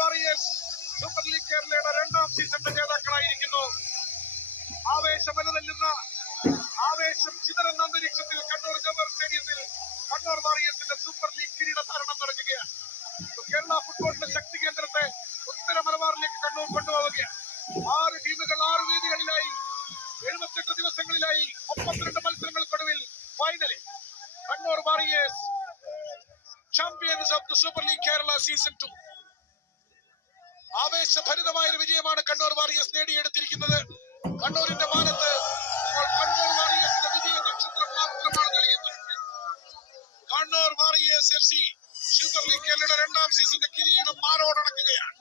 Warriors super league കേരളയുടെ 2ാം സീസണിന്റെ ജേതാക്കളായിരിക്കുന്നു. ആവേശമലതല്ലുന്ന ആവേശം ചിതറുന്ന അന്തരീക്ഷത്തിൽ കണ്ണൂർ ജവഹർ സ്റ്റേഡിയത്തിൽ കണ്ണൂർ വാറിയേഴ്സിന്റെ സൂപ്പർ ലീഗ് കിരീടധാരണം നടക്കുകയാണ്. കേരള ഫുട്ബോളിന്റെ ശക്തി കേന്ദ്രത്തെ ഉത്തര മലബാറിലേക്ക് കണ്ണൂർ കൊണ്ടുപോവുകയാണ്. 6 ടീമുകൾ 6 വേദികളിലായി 78 ദിവസങ്ങളിലായി 32 മത്സരങ്ങൾക്കൊടുവിൽ ഫൈനലിൽ Kannur warriors champions of the super league Kerala season 2. ആവേശഭരിതമായ ഒരു വിജയമാണ് കണ്ണൂർ വാറിയേഴ്സ് നേടിയെടുത്തിരിക്കുന്നത്. കണ്ണൂരിന്റെ മാനത്ത് കണ്ണൂർ വാറിയേഴ്സിന്റെ വിജയ നക്ഷത്രം മാത്രമാണ് തെളിയുന്നത്. Kannur warriors FC super league കേരളയുടെ 2ാം സീസണിന്റെ കിരീടം മാറോടണക്കുകയാണ്.